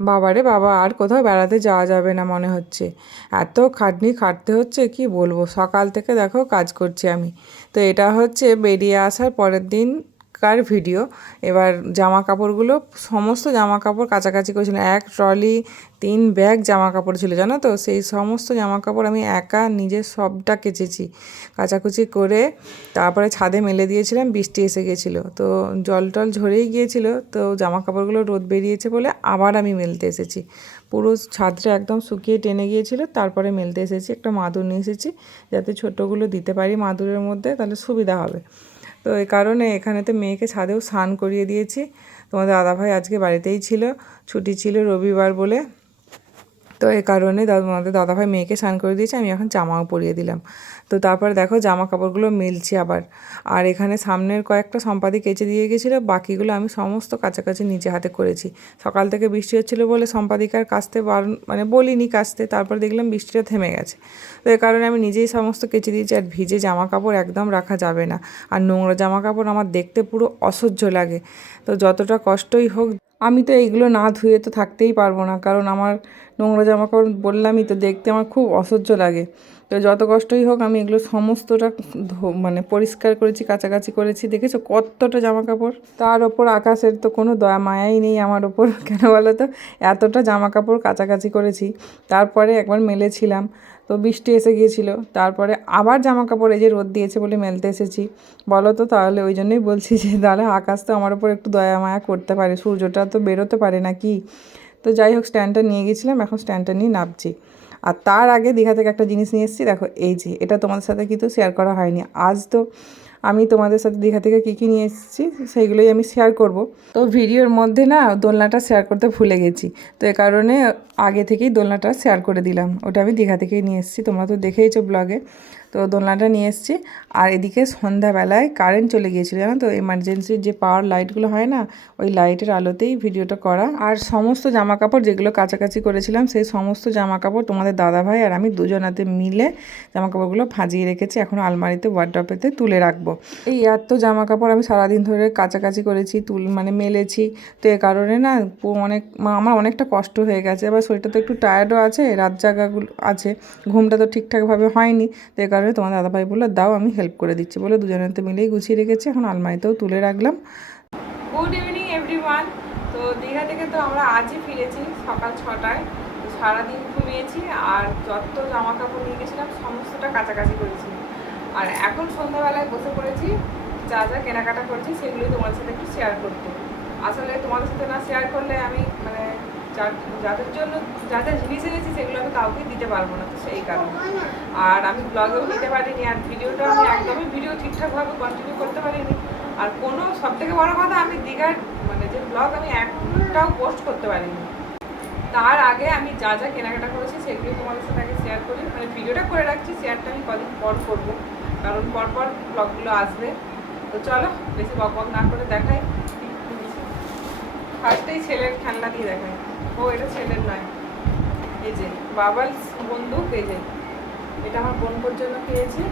বাবারে বাবা, আর কোথাও বেড়াতে যাওয়া যাবে না মনে হচ্ছে। এত খাটনি খাটতে হচ্ছে কি বলবো, সকাল থেকে দেখো কাজ করছি আমি। তো এটা হচ্ছে বেরিয়ে আসার পরের দিনকার ভিডিও। এবার জামা কাপড়গুলো, সমস্ত জামা কাপড় কাচাকাচি করেছিলাম, এক ট্রলি 3 ব্যাগ জামা কাপড় ছিল জানো তো। সেই সমস্ত জামা কাপড় আমি একা নিজে সবটা কেচেছি, কাচাকুচি করে তারপরে ছাদে মেলে দিয়েছিলাম। বৃষ্টি এসে গেছিলো, তো জল টল ঝরেই গিয়েছিলো, তো জামা কাপড়গুলো রোদ বেরিয়েছে বলে আবার আমি মেলতে এসেছি। পুরো ছাদটা একদম শুকিয়ে টেনে গিয়েছিলো, তারপরে মেলতে এসেছি। একটা মাদুর নিয়ে এসেছি যাতে ছোটোগুলো দিতে পারি মাদুরের মধ্যে, তাহলে সুবিধা হবে। তো এই কারণে এখানেতে মেয়েকে ছাদেও স্নান করিয়ে দিয়েছি। তোমাদের দাদাভাই আজকে বাড়িতেই ছিল, ছুটি ছিল রবিবার বলে। তো এই কারণে আমাদের দাদাভাই মেয়েকে স্নান করে দিয়েছে, আমি এখন জামাও পরিয়ে দিলাম। তো তারপরে দেখো জামা কাপড়গুলো মিলছি আবার। আর এখানে সামনের কয়েকটা সম্পাদি কেচে দিয়ে গেছিলো, বাকিগুলো আমি সমস্ত কাছাকাছি নিজে হাতে করেছি। সকাল থেকে বৃষ্টি হচ্ছিলো বলে সম্পাদিকার কাচতে মানে বলিনি কাচতে, তারপর দেখলাম বৃষ্টিটা থেমে গেছে। তো এই কারণে আমি নিজেই সমস্ত কেচে দিয়েছি। আর ভিজে জামা কাপড় একদম রাখা যাবে না, আর নোংরা জামা কাপড় আমার দেখতে পুরো অসহ্য লাগে। তো যতটা কষ্টই হোক, আমি তো এইগুলো না ধুয়ে তো থাকতেই পারবো না, কারণ আমার নোংরা জামা কাপড় বললামই তো, দেখতে আমার খুব অসহ্য লাগে। তো যত কষ্টই হোক আমি এগুলো সমস্তটা মানে পরিষ্কার করেছি, কাচাকাচি করেছি। দেখেছো কতটা জামা কাপড়, তার ওপর আকাশের তো কোনো দয়া মায়াই নেই আমার ওপর। কেন বলো তো, এতটা জামা কাপড় কাচাকাচি করেছি, তারপরে একবার মেলেছিলাম, তো বৃষ্টি এসে গিয়েছিল। তারপরে আবার জামা কাপড় এই যে রোদ দিয়েছে বলে মেলতে এসেছি। বলো তো, তাহলে ওই জন্যই বলছি যে তাহলে আকাশ তো আমার ওপর একটু দয়া মায়া করতে পারে, সূর্যটা তো বেরোতে পারে না কি। তো যাই হোক, স্ট্যান্ডটা নিয়ে গেছিলাম, এখন স্ট্যান্ডটা নিয়ে নামছি। আর তার আগে দীঘা থেকে একটা জিনিস নিয়ে এসেছি, দেখো এই যে, এটা তোমাদের সাথে কিন্তু শেয়ার করা হয়নি আজ। তো আমি তোমাদের সাথে দীঘা থেকে কী নিয়ে এসেছি সেইগুলোই আমি শেয়ার করব। তো ভিডিওর মধ্যে না দোলনাটা শেয়ার করতে ভুলে গেছি, তো এ কারণে আগে থেকেই দোলনাটা শেয়ার করে দিলাম। ওটা আমি দীঘা থেকেই নিয়ে এসেছি, তোমরা তো দেখেইছো ব্লগে। তো দোলনাটা নিয়ে এসেছি। আর এদিকে সন্ধ্যাবেলায় কারেন্ট চলে গিয়েছিল জানো তো, এমার্জেন্সির যে পাওয়ার লাইটগুলো হয় না, ওই লাইটের আলোতেই ভিডিওটা করা। আর সমস্ত জামা কাপড় যেগুলো কাছাকাছি করেছিলাম, সেই সমস্ত জামা কাপড় তোমাদের দাদাভাই আর আমি দুজনাতে মিলে জামা কাপড়গুলো ভাজিয়ে রেখেছি, এখন আলমারিতে ওয়ার্ড্রপেতে তুলে রাখবো। এই এত জামা কাপড় আমি সারাদিন ধরে কাছাকাছি করেছি, মানে মেলেছি। তো এ কারণে না আমার অনেকটা কষ্ট হয়ে গেছে। এবার শরীরটা তো একটু টায়ার্ডও আছে, রাত জাগাগুলো আছে, ঘুমটা তো ঠিকঠাকভাবে হয়নি। তো এ কারণে তোমার দাদাভাই বললো দাও আমি হেল্প করে দিচ্ছি বলে দুজনেতে মিলেই গুছিয়ে রেখেছি, এখন আলমারিতেও তুলে রাখলাম। Good evening everyone. তো দীঘা থেকে তো আমরা আজই ফিরেছি সকাল 6টায়। তো সারাদিন ঘুমিয়েছি, আর যত জামা কাপড় নিয়ে গেছিলাম সমস্তটা কাছাকাছি করেছি। আর এখন সন্ধ্যাবেলায় বসে পড়েছি, যা যা কেনাকাটা করছি সেগুলোই তোমাদের সাথে একটু শেয়ার করতে। আসলে তোমাদের সাথে না শেয়ার করলে আমি মানে যাদের জন্য যা যা জিনিস এনেছি সেগুলো আমি কাউকে দিতে পারবো না, তো সেই কারণে। আর আমি ব্লগেও দিতে পারিনি, আর ভিডিওটা আমি একদমই ঠিকঠাকভাবে কন্টিনিউ করতে পারিনি। আর কোনো সবথেকে বড় কথা, আমি দীঘার মানে যে ব্লগ আমি একটাও পোস্ট করতে পারিনি। তার আগে আমি যা যা কেনাকাটা করেছি সেগুলো তোমাদের সাথে আগে শেয়ার করি, মানে ভিডিওটা করে রাখছি, শেয়ারটা আমি কদিন পর করবো, কারণ পরপর ব্লগগুলো আসবে। তো চলো বেশি বক না করে দেখাই। ফার্স্টেই ছেলের খেলনা দিয়ে দেখাই। ও এটা ছেলের নয়, এই যে বাবলস বন্দুক, এই যে এটা আমার বোনপোর জন্য পেয়েছি।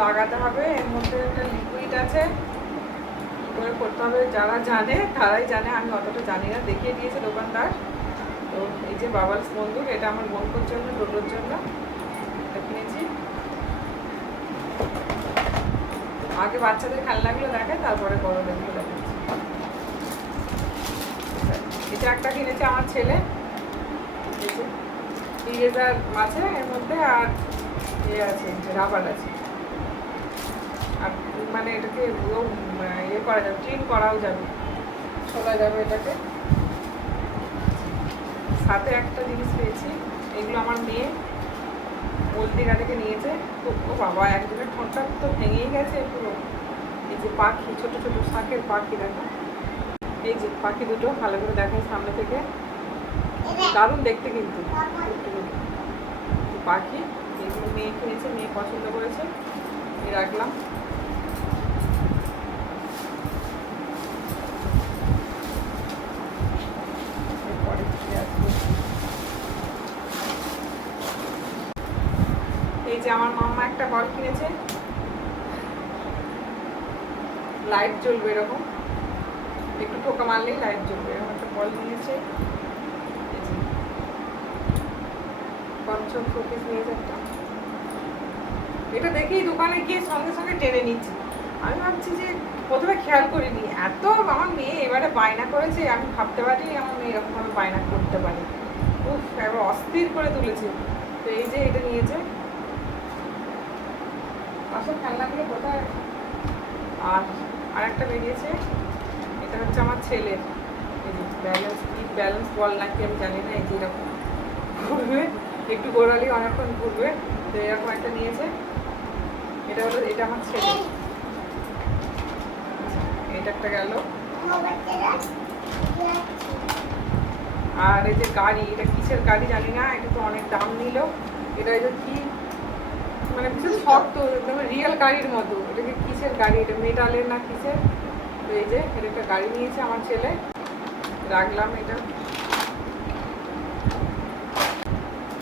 লাগাতে হবে, এর মধ্যে একটা লিকুইড আছে, কী করে করতে হবে যারা জানে তারাই জানে, আমি অতটা জানি না, দেখিয়ে দিয়েছে দোকানদার। তো এই যে বাবলস বন্দুক, এটা আমার বোনপোর জন্য, ডোলোর জন্য এটা কিনেছি। আগে বাচ্চাদের খেলনাগুলো দেখায়, তারপরে বড়দেরগুলো দেখাচ্ছি। এটা একটা কিনেছে আমার ছেলে, ইরেজার আছে এর মধ্যে, আর আছে রাবার আছে। আর মানে এটাকে ইয়ে করা যাবে, ক্লিন করাও যাবে, খোলা যাবে এটাকে। সাথে একটা জিনিস পেয়েছি, এগুলো আমার মেয়ে দীঘা থেকে নিয়েছে। তো ও বাবা, একজনের ঠোঁটটা তো ভেঙেই গেছে পুরো। এই যে পাখি, ছোট ছোট শাকের পাখি, দেখো এই যে পাখি দুটো, ভালো করে দেখায় সামনে থেকে, দারুণ দেখতে কিন্তু পাখি। এগুলো মেয়ে কিনেছে, মেয়ে পছন্দ করেছে, রাখলাম। এই যে আমার মাম্মা একটা বল কিনেছে, লাইট জ্বলবে এরকম, একটু ঠোকা মারলেই লাইট জ্বলবে। এরকম একটা বল নিয়েছে, কচ্ছপ শোকেস নিয়েছে একটা। এটা দেখেই দোকানে গিয়ে সঙ্গে সঙ্গে টেনে নিচ্ছি। আমি ভাবছি যে প্রথমে খেয়াল করিনি, এত আমার মেয়ে এবারে বায়না করেছে, আমি ভাবতে পারিনি আমার মেয়ে এরকমভাবে বায়না করতে পারে। উফ, এবার অস্থির করে তুলেছে। তো এই যে এটা নিয়েছে, আসলে খেলনাগুলো কোথায়। আর একটা বেরিয়েছে, এটা হচ্ছে আমার ছেলের, এই যে ব্যালেন্স বল নাকি আমি জানি না। এই যে এরকম ঘুরবে, একটু গোড়ালি অনেকক্ষণ ঘুরবে। তো এরকম একটা নিয়েছে, এটা আমার ছেলে। এটা একটা গেল। আর এই যে গাড়ি, এটা কিসের গাড়ি জানি না, এটা তো অনেক দাম নিল। এটা এই যে কি মানে ভীষণ শক্ত, একদম রিয়েল গাড়ির মতো। এটাকে কিসের গাড়ি, এটা মেটালের না কিসের। তো এই যে এটা একটা গাড়ি নিয়েছে আমার ছেলে, রাখলাম এটা।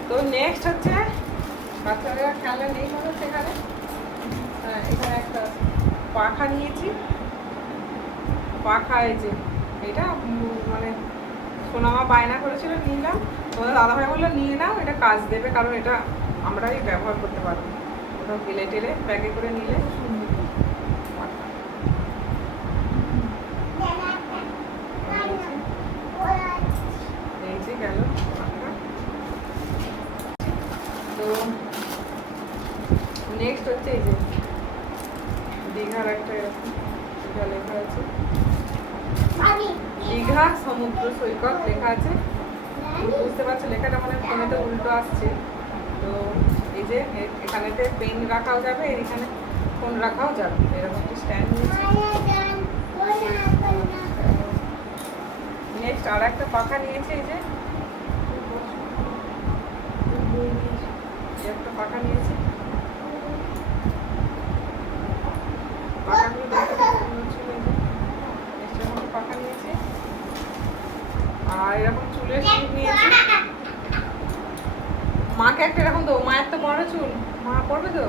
তো নেক্সট হচ্ছে বাচ্চারা খেলা নেই মনে সেখানে। হ্যাঁ, এখানে একটা পাখা নিয়েছি, পাখা। এই যে এটা মানে সোনামা বায়না করেছিল, নিলাম। তোমাদের দাদাভাই বললো নিয়ে নাও, এটা কাজ দেবে, কারণ এটা আমরাই ব্যবহার করতে পারবো কোথাও গেলে টেলে ব্যাগে করে নিলে। এই যে গেল পাখা। তো নেক্সট হচ্ছে এই যে দীঘার একটা এরকম দীঘা লেখা আছে, দীঘা সমুদ্র সৈকত লেখা আছে। বুঝতে পারছো লেখাটা মানে ফোনেতে উল্টো আসছে। তো এই যে এখানেতে পেন রাখাও যাবে, এখানে ফোন রাখাও যাবে, এরকম একটা স্ট্যান্ড নিয়েছি। নেক্সট আর একটা পাখা নিয়েছে, এই যে একটা পাখা নিয়েছি। পাখাগুলো দেখতে সুন্দর ছিল। এরকম পাখা নিয়েছি। আর এরকম চুলের ক্লিপ নিয়েছি। মাকে একটা এরকম দেবো, মায়ের তো বড় চুল, মা পড়বে তো,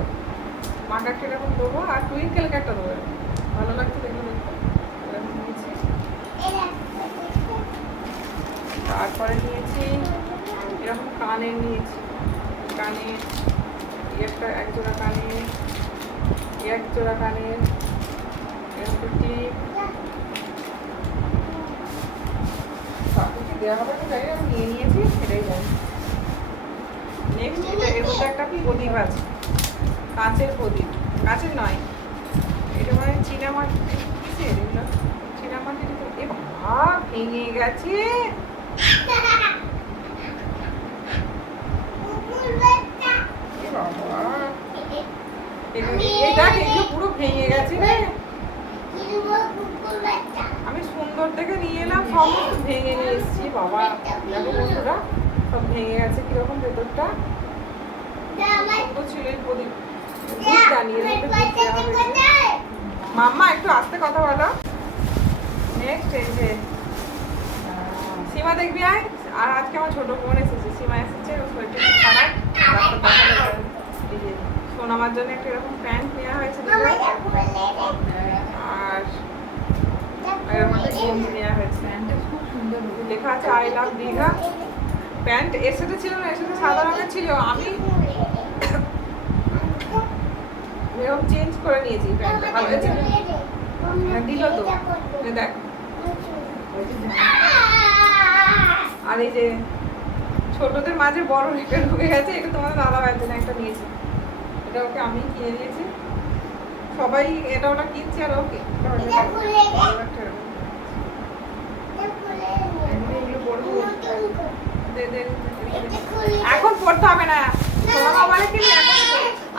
মাকে একটা এরকম দেবো। আর টুইঙ্কেলকে একটা দেবো, ভালো লাগছে দেখলে দেখতে। এরকম নিয়েছি। তারপরে নিয়েছি এরকম কানের নিয়েছি, কানের একটা একজোড়া কানের, এক জোড়া কানের, এরকম ক্লিপ। দেওয়া হবে তো জানি, আমি নিয়ে নিয়েছি, সেটাই জানি। নেক্সট এটা এর মধ্যে একটা প্রদীপ আছে, কাঁচের প্রদীপ, কাঁচের নয়, এটা মানে চীনামাটির। কিসের এগুলো? চীনামাটির। এ বাবা, ভেঙে গেছে। এগুলো পুরো ভেঙে গেছে রে। আমি সুন্দর দেখে নিয়ে এলাম, সমস্ত ভেঙে নিয়ে এসেছি। বাবা দেখো বন্ধুরা, সব ভেঙে গেছে কিরকম ভেতরটা। ছিল এই প্রদীপ, মাম্মা একটু আস্তে কথা বলো। নেক্সট এই যে সীমা দেখবি আয়। আর আজকে আমার ছোট বোন এসেছে, সীমা এসেছে, ওর শরীরটা একটু খারাপ। এই যে সোনামার জন্য একটা এরকম প্যান্ট নেওয়া হয়েছে, আর এরকম একটা জিন্স নেওয়া হয়েছে। প্যান্টটা খুব সুন্দর, লেখা আছে আই লাভ দীঘা। প্যান্ট এর সাথে ছিল না, এর সাথে সাদা রঙের ছিল, আমি এরকম চেঞ্জ করে নিয়েছি প্যান্টটা। ভালো হয়েছে, দিল তো দেখ। আর এই যে ছোটদের মাঝে বড় একটা ঢুকে গেছে, এটা তোমাদের দাদা ভাইয়ের জন্য একটা নিয়েছি। এটা ওকে আমি কিনে দিয়েছি, সবাই এটা ওটা কিনছে আর ওকে এখন পড়তে হবে না।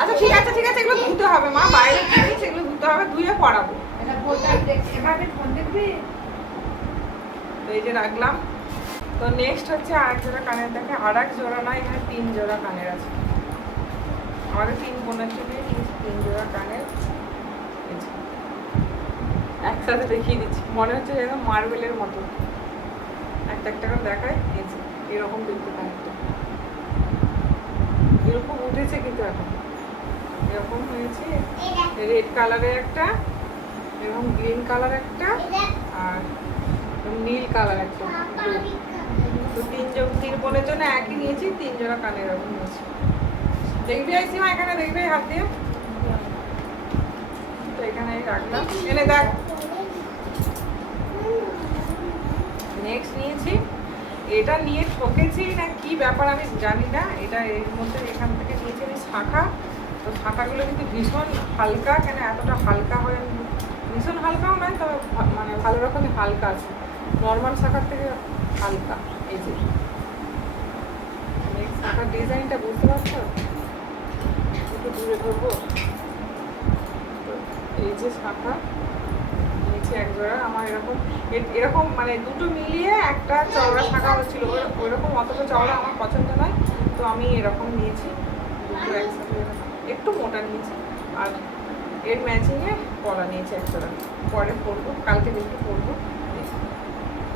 আচ্ছা ঠিক আছে ঠিক আছে, এগুলো ধুতে হবে মা, বাইরে জিনিস এগুলো ধুতে হবে, ধুয়ে পড়াবো। তো এই যে রাখলাম। তো নেক্সট হচ্ছে আর এক জোড়া কানের, দেখে আর এক জোড়া না, এখানে 3 জোড়া কানের আছে। আমাদের 3 বোনের জন্য 3 জোড়া কানের একসাথে দেখিয়ে দিচ্ছি, মনে হচ্ছে যেন মার্বেলের মতো। একটা একটা করে দেখায়, এরকম দেখতে কানেরটা এরকম উঠেছে, কিন্তু এখন এরকম হয়েছে। রেড কালারের একটা, এরকম গ্রিন কালার একটা, আর নীল কালার একটা। তো তিন বোনের জন্য একই নিয়েছি, 3 জোড়া কানের এরকম নিয়েছি। দেখবি আইসি মা, এখানে দেখবি হাত দিয়ে। তো এখানে রাখলাম, এনে দেখ। নেক্সট নিয়েছি, এটা নিয়ে ঠকেছি না কি ব্যাপার আমি জানি না। এটা এর মধ্যে এখান থেকে নিয়েছি আমি শাঁখা। তো শাঁখাগুলো কিন্তু ভীষণ হালকা, কেন এতটা হালকা হয় ভীষণ হালকাও নয়, তবে মানে ভালো রকমই হালকা আছে, নর্মাল শাঁখার থেকে হালকা। এই যে নেক্সট শাঁখার ডিজাইনটা বুঝতে পারছো, একটু দূরে ধরবো। তো এই যে শাঁখা নিচে এক জোড়া, আমার এরকম এরকম মানে দুটো মিলিয়ে একটা চওড়া শাঁখা হচ্ছিল, ওইরকম অতটা চওড়া আমার পছন্দ নয়, তো আমি এরকম নিয়েছি দুটো একসাথে, একটু মোটা নিয়েছি। আর এর ম্যাচিংয়ে পলা নিয়েছি এক জোড়া, পরে পরবো, কালকে দেখে পরবো।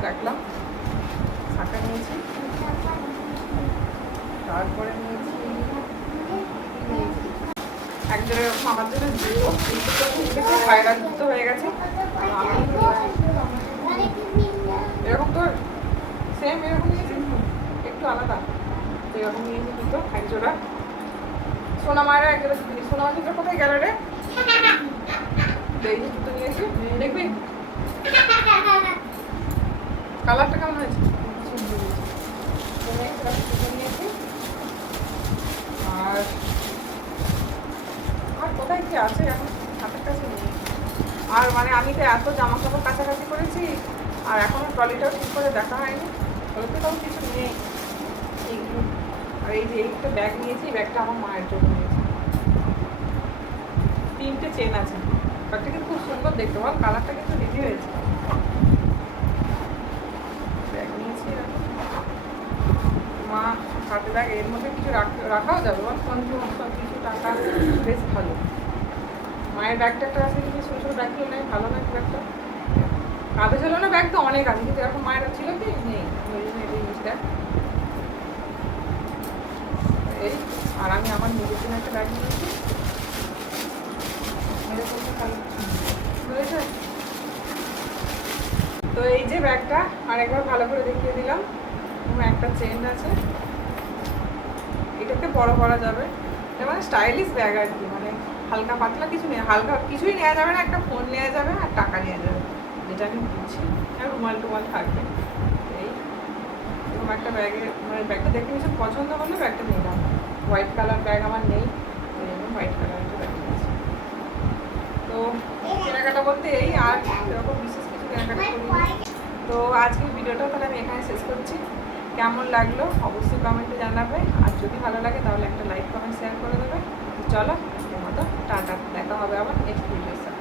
রাখলাম, শাঁখা নিয়েছি। তারপরে নিয়েছি এক জোড়া এরকম আমার জন্য জুতো, জুতো ভাইরাল জুতো হয়ে গেছে। আমি এরকম তো সেম এরকম নিয়েছি, একটু আলাদা। তো এরকম নিয়েছি জুতো এক জোড়া। সোনা মায়ের এক জোড়া জুতো নিয়েছি। সোনা জুতো কোথায় গেল রে? এই যে জুতো নিয়েছি, দেখবি কালারটা কেমন হয়েছে? জুতো নিয়েছি। আর আর কোথায় কি আছে এখন হাতের কাছে নেই। আর মানে আমি তো এত জামা কাপড় কাছাকাছি করেছি, আর এখনো ট্রলিটাও ঠিক করে দেখা হয়নি, ওগুলো তো তাও কিছু নেই এইগুলো। আর এই যে একটা ব্যাগ নিয়েছি, ব্যাগটা আমার মায়ের জন্য নিয়েছি। 3টে চেন আছে, ব্যাগটা কিন্তু খুব সুন্দর দেখতে, বল কালারটা কিন্তু হেভি হয়েছে। ব্যাগ নিয়েছি, মা হাতে ব্যাগ, এর মধ্যে কিছু রাখাও যাবে, বল সব কিছু টাকা, বেশ ভালো। মায়ের ব্যাগটা একটা আছে, কিন্তু ছোটো ছোটো ব্যাগ নেই, ভালো না খুব একটা। কাঁধে ঝোলানো ব্যাগ তো অনেক আছে, কিন্তু এরকম মায়ের ছিল কি নেই, ওই জন্য এই জিনিসটা। এই আর আমি আমার নিজের জন্য একটা ব্যাগ নিয়েছি, বুঝেছে? তো এই যে ব্যাগটা আর একবার ভালো করে দেখিয়ে দিলাম। একটা চেন আছে, এটাকে বড় করা যাবে, এটা মানে স্টাইলিশ ব্যাগ আর কি, মানে হালকা পাতলা কিছু নেই, হালকা কিছুই নেওয়া যাবে না, একটা ফোন নেওয়া যাবে আর টাকা নেওয়া যাবে, যেটা আমি বুঝছি। আর রুমাল টুমাল থাকবে। এই এরকম একটা ব্যাগে, মানে ব্যাগটা দেখে ভীষণ পছন্দ হলো, ব্যাগটা নিলাম। হোয়াইট কালার ব্যাগ আমার নেই, ওই জন্য হোয়াইট কালারের ব্যাগ নিয়েছি। তো কেনাকাটা বলতে এই, আর এরকম বিশেষ কিছু কেনাকাটা করিনি। তো আজকের ভিডিওটা তাহলে আমি এখানে শেষ করছি। কেমন লাগলো অবশ্যই কমেন্টে জানাবে, আর যদি ভালো লাগে তাহলে একটা লাইক কমেন্ট শেয়ার করে দেবে। চলো আজকের মতো টাটা, দেখা হবে আবার নেক্সট ভিডিওর সাথে।